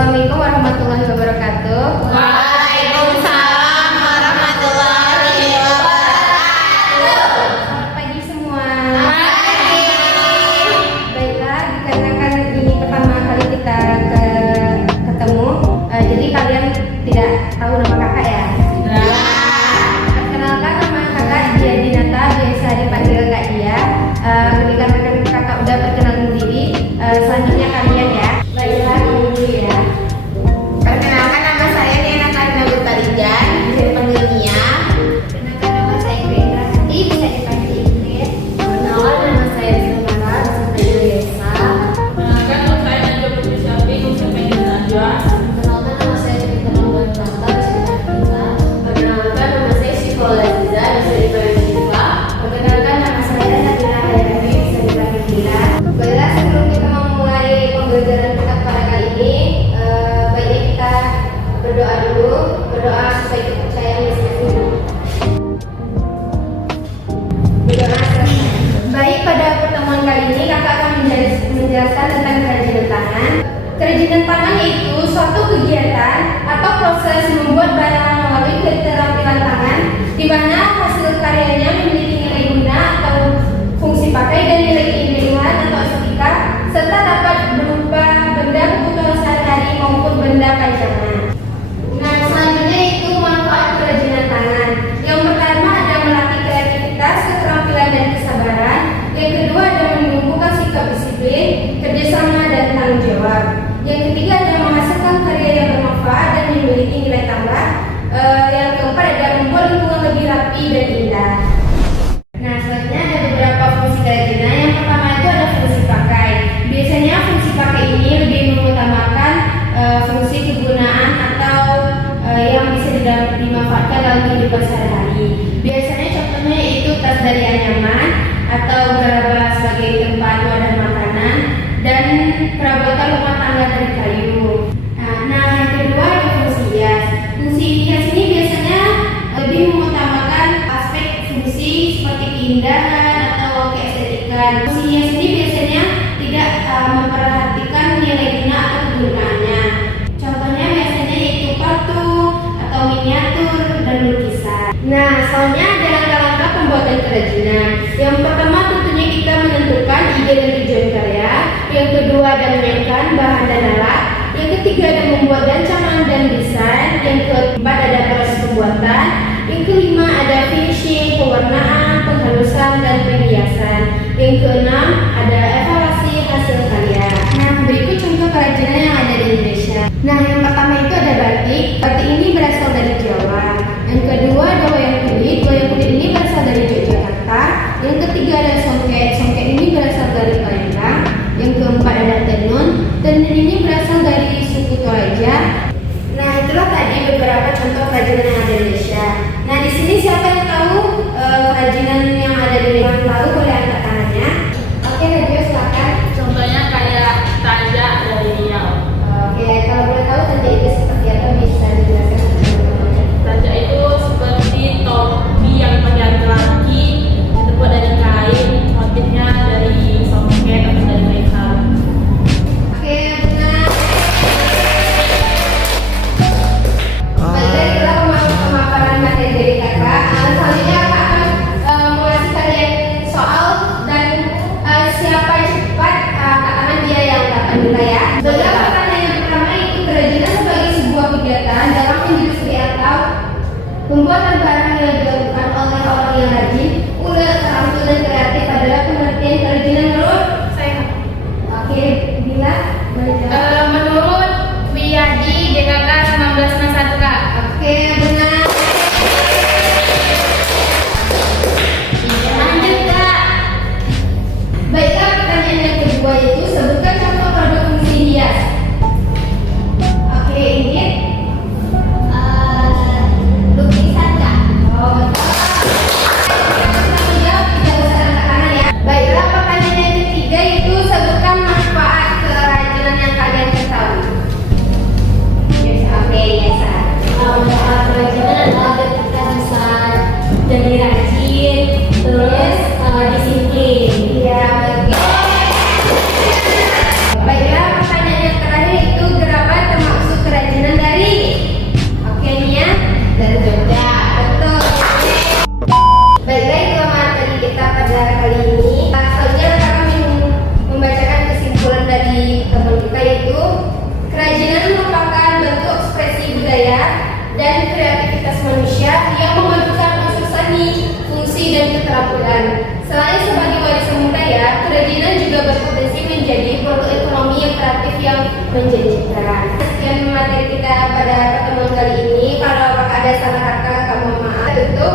Assalamualaikum warahmatullahi wabarakatuh. Waalaikumsalam warahmatullahi wabarakatuh. Selamat pagi semua. Pagi. Baiklah, dikarenakan ini pertama kali kita ketemu, jadi kalian tidak tahu nama kakak ya? Perkenalkan, nama kakak Dia Dinata, biasa dipanggil Kak Dia. Dikarenakan kakak udah perkenalan diri, selanjutnya kalian ya. Baiklah, dulu ya. Perkenalkan, nama saya Nena Karina Gutarijan, bisa dipanggil Mia. Perkenalkan, nama saya Greta Hati, bisa dipanggil Ingrid. Perkenalkan, nama saya Rizmara, bisa dipanggil Yesa. Perkenalkan, nama saya Najwa Putri Syafi, bisa dipanggil Najwa. Perkenalkan, nama saya Fitri Nurul Tanta, bisa dipanggil Tanta. Perkenalkan, nama saya Syifa Laziza, bisa dipanggil Syifa. Perkenalkan, nama saya Nabila Hayati, bisa dipanggil Dila. Baiklah, sebelum kita memulai pembelajaran kita pada kali ini, baiknya kita berdoa dulu, berdoa supaya kita percaya masing-masing. Berdoa. Baik, pada pertemuan kali ini kakak akan menjelaskan tentang kerajinan tangan. Kerajinan tangan yaitu suatu kegiatan atau proses membuat barang melalui keterampilan tangan, di mana hasil karyanya memiliki nilai guna atau fungsi pakai dan nilai keindahan atau estetika, serta dapat berupa benda kebutuhan sehari-hari maupun benda pajangan. Nah, selanjutnya itu manfaat kerajinan tangan. Yang pertama ada melatih kreativitas, keterampilan dan kesabaran. Yang kedua ada menumbuhkan sikap disiplin, kerjasama dan tanggung jawab. Yang ketiga ada menghasilkan karya yang bermanfaat dan memiliki nilai tambah. Yang keempat ada membuat lingkungan lebih rapi dan indah. Nah, selanjutnya ada beberapa fungsi kerajinan. Yang pertama itu ada fungsi pakai. Biasanya fungsi pakai ini lebih mengutamakan fungsi kegunaan atau yang bisa dimanfaatkan dalam kehidupan sehari-hari. Biasanya contohnya itu tas dari anyaman atau gerabah sebagai tempat wadah makanan dan perabotan rumah tangga dari kayu. Nah, yang kedua ada fungsi hias. Fungsi hias ini biasanya lebih mengutamakan aspek fungsi seperti keindahan atau keestetikan. Fungsi hias ini biasanya tidak memperhatikan nilai guna atau kegunaannya. Contohnya biasanya itu patung atau miniatur dan lukisan. Nah, soalnya ada langkah-langkah pembuatan kerajinan. Yang pertama tentunya kita menentukan ide dan tujuan karya. Yang kedua ada menyiapkan bahan dan alat. Yang ketiga ada membuat rancangan dan desain. Yang keempat ada proses pembuatan. Yang kelima ada finishing, pewarnaan, penghalusan dan penghiasan. Yang keenam ada evaluasi hasil karya. Nah, berikut contoh kerajinan yang ada di Indonesia. Nah, yang pertama itu ada batik. Batik ini berasal dari Jawa. Yang kedua ada wayang kulit. Wayang kulit ini berasal dari Yogyakarta. Yang ketiga ada songket. Songket ini berasal dari Palembang. Yang keempat ada tenun. Tenun ini berasal dari suku Toraja. Nah, itulah tadi beberapa contoh kerajinan yang ada di Indonesia. Nah, di sini siapa yang tahu kerajinan yang ada di Indonesia? Tahu boleh angkat tangannya. Oke, Najwa silakan. Contohnya kayak tanja dari Riau. Oke, kalau boleh tahu tadi itu seperti apa, bisa dijelaskan? Tanja itu seperti topi yang dipakai laki-laki, terbuat dari kain, motifnya dari songket atau dari kain sarung. Oke, benar. Baiklah, itulah pemaparan materi dari kakak. Selanjutnya kakak akan mengasih kalian soal dan siapa yang cepat angkat tangan dia yang dapat nilai ya. Baiklah, pertanyaan yang pertama itu kerajinan sebagai sebuah kegiatan dalam industri atau pembuatan barang yang dilakukan oleh orang yang rajin, ulet, terampil dan kreatif adalah pengertian kerajinan menurut saya. Oke, bila boleh jawab? Menurut Wiyadi DKK 1961 Kak. Oke, benar. Lanjut Kak. Baiklah, pertanyaan yang kedua itu sebutkan contoh produk fungsi hias. Oke, ini Lukisan Kak. oh, betul. Tanggung jawab, tidak usah angkat tangan ya. Baiklah, pertanyaan yang ketiga itu sebutkan manfaat kerajinan yang kalian ketahui. Yes, Kerajinan merupakan bentuk ekspresi budaya dan kreativitas manusia yang memadukan unsur seni, fungsi, dan keterampilan. Selain sebagai warisan budaya, kerajinan juga berpotensi menjadi produk ekonomi yang kreatif yang menjanjikan. Sekian materi kita pada pertemuan kali ini. Kalau apakah ada salah kata, kami mohon maaf. Untuk